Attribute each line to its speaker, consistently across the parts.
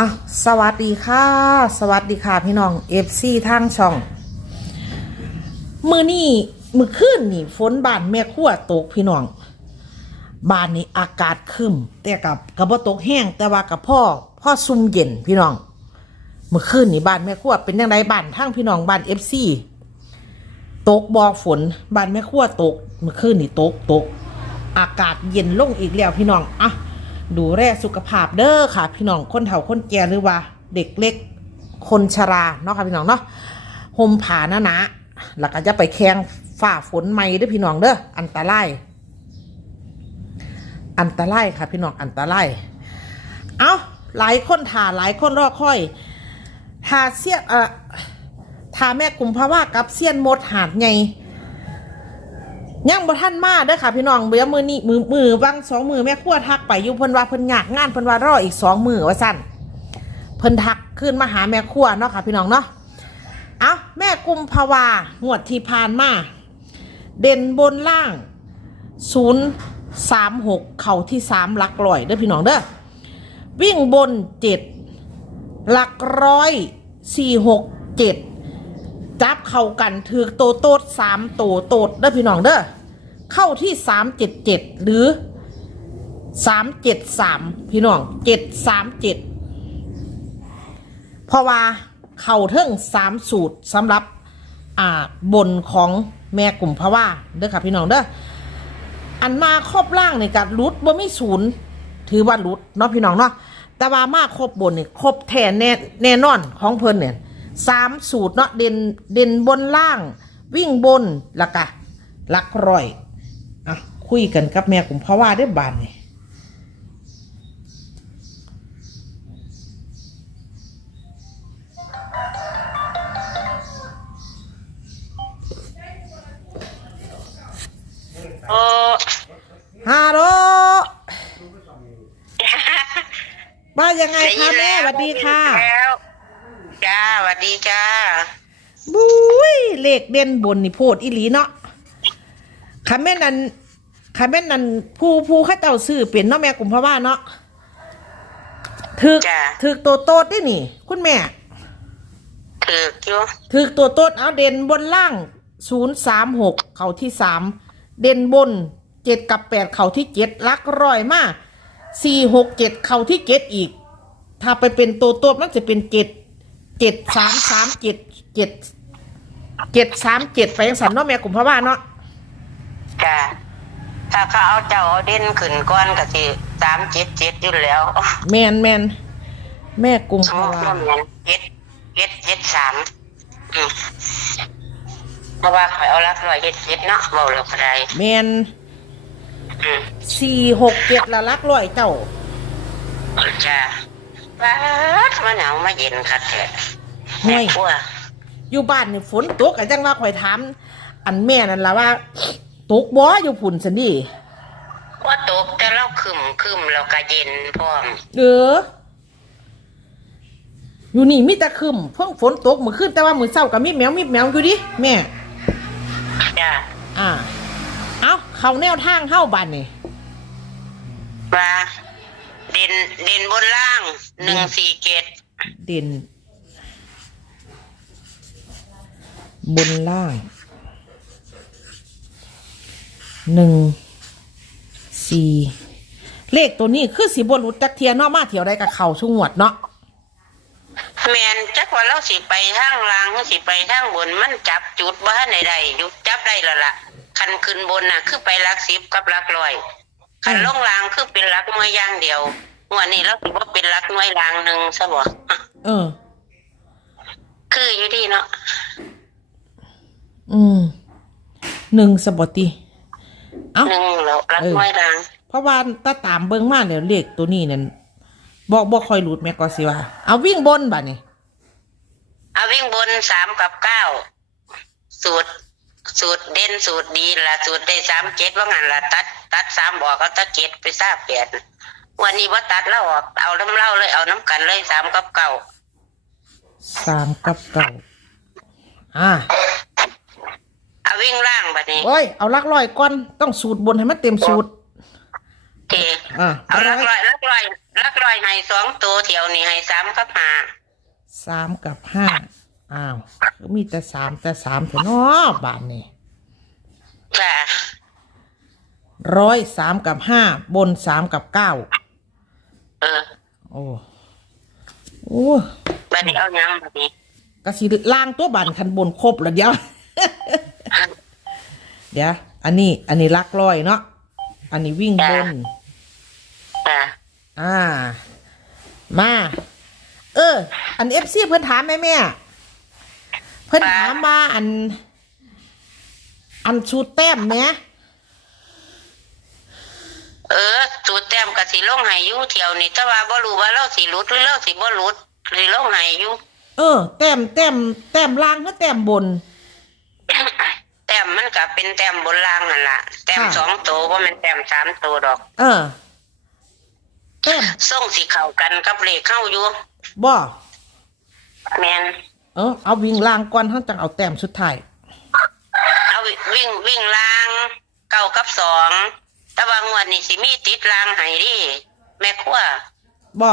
Speaker 1: อะสวัสดีค่ะ สวัสดีค่ะพี่น้องเอฟซีทางช่อง มือนี่มือขึ้นนี่ฝนบานแม่ขั้วตกพี่น้องบานนี้อากาศครึมแต่กับกับว่าตกแห้งแต่ว่ากับพ่อพ่อซุ่มเย็นพี่น้องมือขึ้นนี่บ้านแม่ขั้วเป็นยังไงบานทั้งพี่น้องบานเอฟซีตกบอฝนบานแม่ขั้วตกมือขึ้นนี่ตกตก อากาศเย็นลงอีกแล้วพี่น้องอะ ดูแลสุขภาพเด้อค่ะ พี่น้องคนเฒ่าคนแก่หรือว่า เด็กเล็กคนชราเนาะค่ะพี่น้องเนาะห่มผ้าหนาหนาแล้วก็จะไปแข่งฝ่าฝนใหม่ด้อพี่น้องเด้ออันตรายอันตรายค่ะพี่น้องอันตรายเอาหลายคนถ่าหลายคนรอคอยทาเสียเอ่อทาแม่กลุ่มภาวะกับเสียนมดหาดไง ยังบ่ทันมาเด้อค่ะพี่น้องเบื่อมือนี้มือมือวังสองมือแม่ครัวทักไปอยู่เพิ่นว่าเพิ่นยากงานเพิ่นว่ารออีกสองมือว่าสั่นเพิ่นทักขึ้นมาหาแม่ครัวเนาะค่ะพี่น้องเนาะเอาแม่กุมภาวางวดที่ผ่านมาเด่นบนล่างศูนย์สามหกเข่าที่สามหลักร้อยเด้อพี่น้องเด้อวิ่งบนเจ็ดหลักร้อยสี่หกเจ็ด จับเข้ากันถือโตโตดสามโตโตดเด้อพี่น้องเด้อเข้าที่สามเจ็ดเจ็ดหรือสามเจ็ดสามพี่น้องเจ็ดสามเจ็ดเพราะว่าเข้าเทิงสามสูตรสำหรับอ่าบนของแม่กลุ่มพะว่าเด้อค่ะพี่น้องเด้ออันมาครอบล่างในการรุดบ่ไม่ศูนย์ถือว่ารุดเนาะพี่น้องเนาะแต่ว่ามาครบบนนี่ครบแทนแน่แน่นอนของเพิ่นเนี่ย สามสูตรเนาะเด่นเด่นบนล่าง วิ่งบนแล้วก็หลักร้อยอะคุยกันกับแม่กุมภาวาได้บานนี่
Speaker 2: โอ้
Speaker 1: ฮัลโหลว่ายังไงคะแม่สวัสดีค่ะ
Speaker 2: ได้ยินแล้ว จ้าสวัสดีจ้า
Speaker 1: บุ้ยเลขเด่นบนนี่โพดอีหลีเนาะคำแม่นนั้นคำแม่นนั้นผู้ผู้เข้าเจ้าซื้อเป็นเนาะแม่กุมภาวาเนาะถึก
Speaker 2: จ้า
Speaker 1: ถึกตัวโตดได้นี่ คุณแม่
Speaker 2: ถือกอยู่
Speaker 1: ถือตัวต้นเอาเด่นบนล่างศูนย์สามหกเข่าที่สามเด่นบนเจ็ดกับแปดเข่าที่เจ็ดลักร้อยมากสี่หกเจ็ดเข่าที่เจ็ดอีก ถ้าไปเป็นตัวต้นมันจะเป็นเจ็ด เจ็ดสามสามเจ็ดเจ็ดเจ็ดสามเจ็ดไปยังสันเนาะแม่กลุ่มพระว่าเนาะ
Speaker 2: จ้าถ้าเขาเอาเจ้าเอาเด่นขึ้นก้อนก็สิสามเจ็ดเจ็ดอยู่แล้ว
Speaker 1: แมนแมนแม่กลุ่ม
Speaker 2: ส
Speaker 1: พ
Speaker 2: ม
Speaker 1: ระ
Speaker 2: มติ
Speaker 1: ว่า
Speaker 2: ว่าเจ็ดเจ็ดเจ็ดสามอืมเพราะว่าข่อยเอารักร้อยเจ็ดเจ็ดเนาะเบาเลยก็ได้
Speaker 1: แมน
Speaker 2: อืม
Speaker 1: สี่หกเจ็ดละลักร้อยเจ้า
Speaker 2: จ้า ว้าดมาหนาวมาเย็นคัดแท้
Speaker 1: ห่
Speaker 2: แม่
Speaker 1: วย
Speaker 2: กลัว
Speaker 1: อยู่บ้านนี่ฝนตกก็จังว่าข่อยถามอันแม่นั่นล่ะว่า ตกบ่อยู่พุ่นสันดิ
Speaker 2: ว่าตกแต่เราคึมคึมแล้วก็เย็นพร้อม
Speaker 1: เออ อยู่นี่มีแต่คืมเพิ่งฝนตกเมื่อคืนแต่ว่ามื้อเช้าก็มีแมวมีแมวอยู่ดิแม่
Speaker 2: จ้า
Speaker 1: อ่า เอาเขาแนวทางเข้าบ้านนี่
Speaker 2: ว่า เด่นเด่นบนล่างหนึ่งสี่เกต
Speaker 1: เด่น บนล่างหนึ่งสี่เลขตัวนี้คือสีบนรุดจักเทียเนาะมาเที่ยวได้กับเขาชุงหวดเนาะ
Speaker 2: แมนจักว่าเราสิไปทางล่างหรือสิไปทางบนมันจับจุดว่าในใดๆอยู่จับได้และละคันขึ้นบนน่ะ คือไปหลักสิบกับหลักร้อย คันลงล่างคือเป็นหลักหน่วยอย่างเดียวงวันนี้เราถือว่าเป็นหลักหน่วยล่างหนึ่งซะบ่
Speaker 1: เออ
Speaker 2: คืออยู่ดีเนาะ
Speaker 1: อืมหนึ่งสบติเอ้า
Speaker 2: หนึ่งแล้วหลักหน่วยล่าง
Speaker 1: เพราะว่าถ้าตามเบิ้งมาแล้วเลขตัวนี้เนี่ยบอกบอกคอยหลุดแม่ก็สิว่า เอาวิ่งบนบ่เนี่ย
Speaker 2: เอาวิ่งบนสามกับเก้าสูตร สูตรเด่นสูตรดีละสูตรได้สามเจ็ดว่างั้นละตัด ตัดสามบอกเอาตัดเจ็ดไปทราบแปดวันนี้ว่าตัดแล้วออกเอาน้ำเล่าเลยเอาน้ำกันเลยสามกับเก้า
Speaker 1: สามกับเก้าอ่า
Speaker 2: เอาวิ่งล่างบัดนี้
Speaker 1: โอ้ยเอาลักลอยก่อนต้องสูตรบนให้มันเต็มสูตร
Speaker 2: โอเค
Speaker 1: อ่า
Speaker 2: เอาลัก
Speaker 1: ร้
Speaker 2: ร้
Speaker 1: อ
Speaker 2: อยยลักร้อยลักร้อยให้สองตัวเที่ยวนี่ให้สามกับห้า
Speaker 1: สามกับห้า อ้าวก็มีแต่สามแต่สามเถอะเนาะบาทนี่
Speaker 2: จ้ะ
Speaker 1: ร้อยสามกับห้าบนสามกับเก้า
Speaker 2: เออ
Speaker 1: โอ้โอ้
Speaker 2: บัดนี้เอาหยังบัดนี้
Speaker 1: กระสีล่างตัวบันคันบนครบแล้วเดี๋ยว เดี๋ยว อันนี้ อันนี้ลักร้อยเนาะอันนี้วิ่งบน
Speaker 2: จ้ะ
Speaker 1: อ่า มา เออ อันเอฟซีเพิ่นถามแม่แม่ เพิ่นถามว่าอัน อันชูแต้มแหม
Speaker 2: เออสูตรแต้มกับสีลงให้อยู่เที่ยวนี่แต่ว่าบ่รู้ว่าเราสิหลุดหรือเราสิบ่หลุดสิลงให้อยู่
Speaker 1: เออ แต้มแต้มแต้มล่างหรือแต้มบน
Speaker 2: แต้มมันก็เป็นแต้มบนล่างนั่นล่ะแต้ม
Speaker 1: ค่ะ
Speaker 2: สองตัวว่ามันแต้มสามตัวดอก
Speaker 1: เออแต้ม
Speaker 2: ส่งสิเข้ากันกับเลขเข้าอยู่
Speaker 1: บ่
Speaker 2: แมน
Speaker 1: เออเอาวิ่งล่างก่อนเฮาจังเอาแต้มสุดท้าย
Speaker 2: เอาวิ่งวิ่งล่างเก้ากับสองแต่ว่างวดนี้สิมีติดล่างให้ดิแม่ครัว
Speaker 1: บ่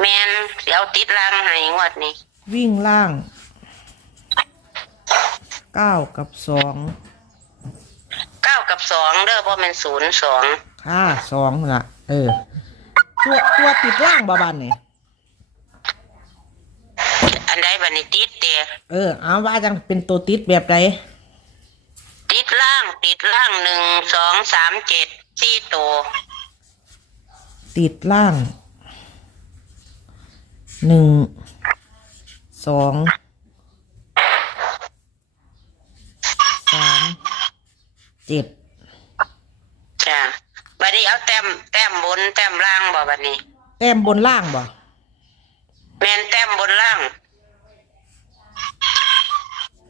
Speaker 2: แมนสิเอาติดล่างให้งวดนี้
Speaker 1: วิ่งล่างเก้ากับสอง
Speaker 2: เก้ากับสองเด้อบ่แม่นศูนย์สอง
Speaker 1: ค่ะสองล่ะเออตัวตัวติดล่างบ่บันนี่
Speaker 2: อั นใดบัดนี้ติดเตะ
Speaker 1: เออ เอาว่าจังเป็นตัวติดแบบใด
Speaker 2: ติดล่างติดล่างหนึ่งสองสามเจ็ดสี่ตัว
Speaker 1: ติดล่างหนึ่งสองสามเจ็ด
Speaker 2: จ้ะบัดนี้เอาแต้มแต้มบนแต้มล่างบ่บัดนี้
Speaker 1: แต้มบนล่างบ่
Speaker 2: แมนแต้มบนล่าง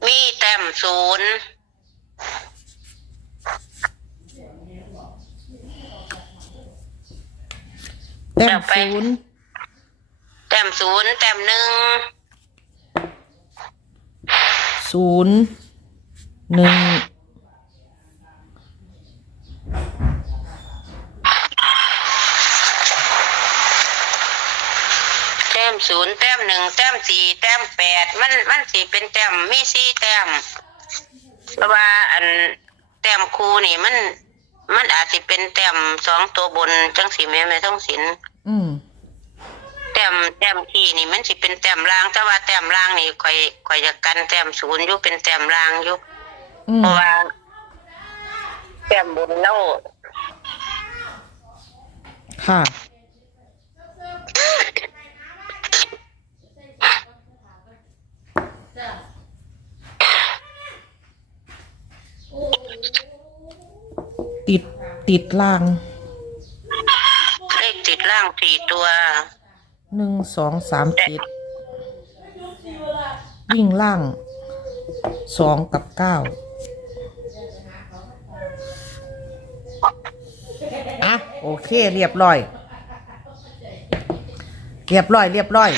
Speaker 2: มีแต้มศูนย์
Speaker 1: แต้มศูนย์
Speaker 2: แต้มศูนย์แต้มหนึ่ง
Speaker 1: ศูนย์หนึ่ง
Speaker 2: แต้ม ศูนย์แต้มหนึ่งแต้มสี่แต้มแปดมันมันสี่เป็นแต้มมีสี่แต้มเพราะว่าอันแต้มคูนี่มัน มันอาจจะเป็นแต้มสองตัวบนจังสีแม่แม่ต้องสิน
Speaker 1: อืม
Speaker 2: แต้มแต้มที่นี่มันสิเป็นแต้มล่าง แต่ว่าแต้มล่างนี่ค่อยค่อยจะกันแต้มศูนย์อยู่เป็นแต้มล่างอยู่
Speaker 1: อืม
Speaker 2: เพราะว่าแต้มบนแล้ว
Speaker 1: ค่ะ ติดติดล่าง
Speaker 2: เลขติดล่างสี่ตัว
Speaker 1: หนึ่งสองสามเจ็ดวิ่งล่างสองกับเก้าอะโอเคเรียบร้อย เรียบร้อย เรียบร้อย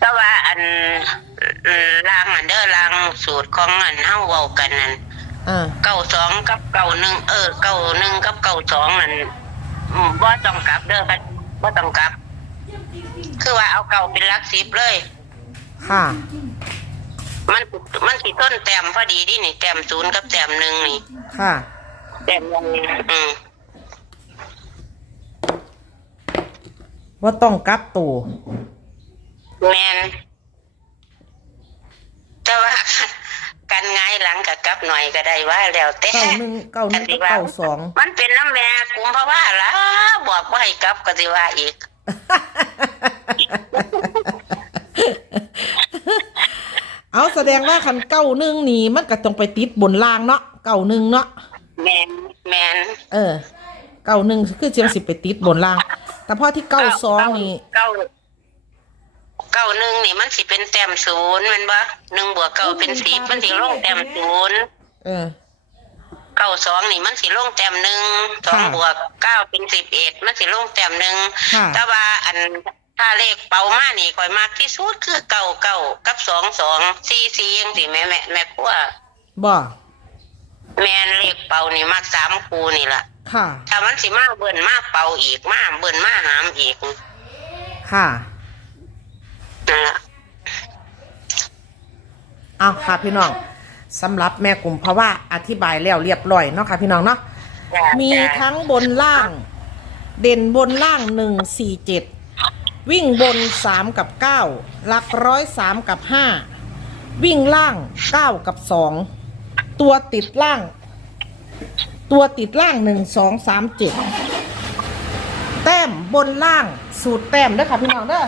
Speaker 2: แต่ว่าอันอืมล่างอันเดอร์ล่างสูตรของอันเฮาเว้ากันนั่น
Speaker 1: อ่า
Speaker 2: เก้าสองกับเก้าหนึ่งเออเก้าหนึ่งกับเก้าสองนั่นอืมบ่ต้องกลับเด้อครับบ่ต้องกลับ คือว่าเอาเก้าเป็นหลักสิบเลย
Speaker 1: ค่ะ
Speaker 2: มันมันสิต้นแต้มพอดีดินี่แต้มศูนย์กับแต้มหนึ่งนี่
Speaker 1: ค่ะ
Speaker 2: แต้มหนึ่งอืม
Speaker 1: ว่าต้องกลับตัว
Speaker 2: แมนแต่ว่า กันง่ายหลังกับกลับหน่อยก็ได้ว่าแล้วแต่
Speaker 1: เก้าหนึ่งเก้าหนึ่งกับเก้าสอง
Speaker 2: มันเป็นน้ำแม่กุมภาวะละบอกว่าให้กลับก็สิว่าอีก
Speaker 1: เอาแสดงว่าคันเก้าหนึ่งนี่มันก็ต้องไปติดบนล่างเนาะเก้าหนึ่งเนาะ
Speaker 2: แมนแมน
Speaker 1: เออเก้าหนึ่งคือเจียงสิไปติดบนล่าง แต่พอที่เก้าสองนี่
Speaker 2: เก้า เก้าหนึ่งนี่มันสิเป็นแต้มศูนย์แมันบ่หนึ่งบวกเก้าเป็นสิบมันสิลงแต้มศูนย์
Speaker 1: เออ
Speaker 2: เก้าสองนี่มันสิลงแต้มหนึ่งสอง
Speaker 1: ค่ะ
Speaker 2: บวกเก้าเป็นสิบเอ็ดมันสิลงแต้มหนึ่ง
Speaker 1: ค่ะ
Speaker 2: แต่ว่าอันถ้าเลขเป่ามานี่ข่อยมากที่สุดคือเก้าเก้ากับสองสองสี่สี่ยังสิแม่แม่แม่ครัว
Speaker 1: บ่
Speaker 2: แม่นเลขเป่านี่มากสามคูนี่ล่ะ
Speaker 1: ค่ะ
Speaker 2: ถ้ามันสิมาเบิ่นมาเป่าอีกมาเบิ่นมาหามอีก
Speaker 1: ค่ะ
Speaker 2: นั่นล่ะ
Speaker 1: เอาค่ะพี่น้องสำหรับแม่กลุ่มเพราะว่าอธิบายแล้วเรียบร้อยเนาะค่ะพี่น้องเนาะ
Speaker 2: จ้ะ
Speaker 1: มี
Speaker 2: จ้ะ
Speaker 1: ทั้งบนล่าง เด่นบนล่างหนึ่งสี่เจ็ดวิ่งบนสามกับเก้าหลักร้อยสามกับห้าวิ่งล่างเก้ากับสองตัวติดล่าง ตัวติดล่างหนึ่งสองสามเจ็ดแต้มบนล่างสูตรแต้มเด้อค่ะพี่น้องเด้อ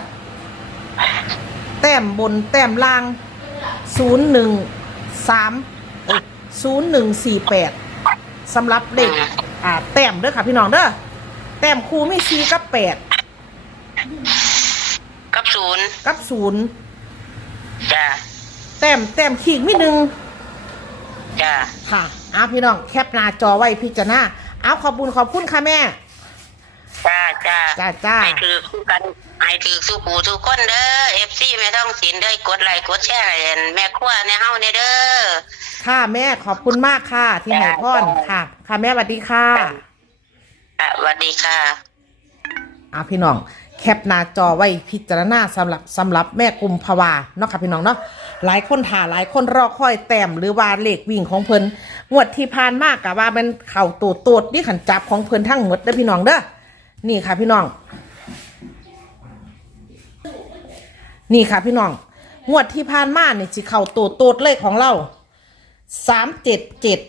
Speaker 1: แต้มบนแต้มล่างศูนย์หนึ่งสามศูนย์หนึ่งสี่แปดสำหรับเด็กอ่า แต้มเด้อค่ะพี่น้องเด้อแต้มครูมีสี่กับแปด
Speaker 2: กับศูนย์
Speaker 1: กับศูนย์
Speaker 2: จ้ะ
Speaker 1: แต้มแต้มขีกมีหนึ่ง
Speaker 2: จ้ะ
Speaker 1: ค่ะเอาพี่น้องแคปหน้าจอไว้พิจารณาเอาขอบคุญขอบคุณค่ะแม่
Speaker 2: จ้าจ้า
Speaker 1: จ้าจ้า
Speaker 2: ให้ถือคู่กันให้ถือสู้ปู่ทุกคนเด้อเอฟซีแม่ท้องศิลป์เด้อกดไลค์กดแชร์ให้แม่ครัวในเฮาเนี่ยเด้อ
Speaker 1: ค่ะแม่ขอบคุณมากค่ะที่ให้พรค่ะ ค่ะแม่สวัสดีค่ะ
Speaker 2: อะสวัสดีค่ะ
Speaker 1: เอาพี่น้องแคปหน้าจอไว้พิจารณาสำหรับสำหรับแม่กุมภาวาเนาะค่ะพี่น้องเนาะหลายคนถ่าหลายคนรอคอยแต้มหรือว่าเลขวิ่งของเพิ่นงวดที่ผ่านมากกะว่ามันเข่าตูดตูดนี่ขันจับของเพิ่นทั้งหมดเด้อพี่น้องเด้อ นี่ค่ะพี่น้อง นี่ค่ะพี่น้อง งวดที่ผ่านมาเนี่ยสิเข่าตูดตูดเลยของเราสามเจ็ดเจ็ด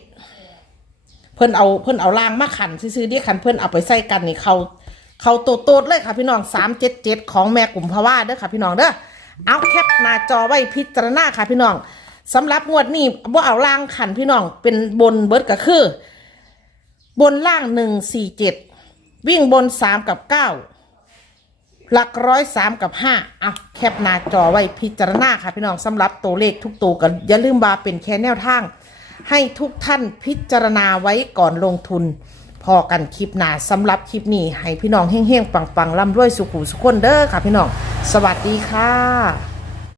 Speaker 1: เพิ่นเอาเพิ่นเอารางมาขันซื้อๆดิขันเพิ่นเอาไปใส่กันนี่เขาเขาโตดโตดเลยค่ะพี่น้องสามเจ็ดเจ็ดของแม่กลุ่มพะว่าเด้อค่ะพี่น้องเด้อเอาแคปหน้าจอไว้พิจารณาค่ะพี่น้องสำหรับงวดนี้ว่าเอาล่างขันพี่น้องเป็นบนเบิร์ดก็คือ บนล่างหนึ่งสี่เจ็ด วิ่งบนสามกับเก้าหลักร้อยสามกับห้าเอาแคปหน้าจอไว้พิจารณาค่ะพี่น้องสำหรับตัวเลขทุกตัวกันอย่าลืมว่าเป็นแค่แนวทาง ให้ทุกท่านพิจารณาไว้ก่อนลงทุน พอกันคลิปหน้าสำหรับคลิปนี้ ให้พี่น้องเฮ้งๆปังๆร่ำรวยสุขุสุขคนเด้อค่ะพี่น้อง สวัสดีค่ะ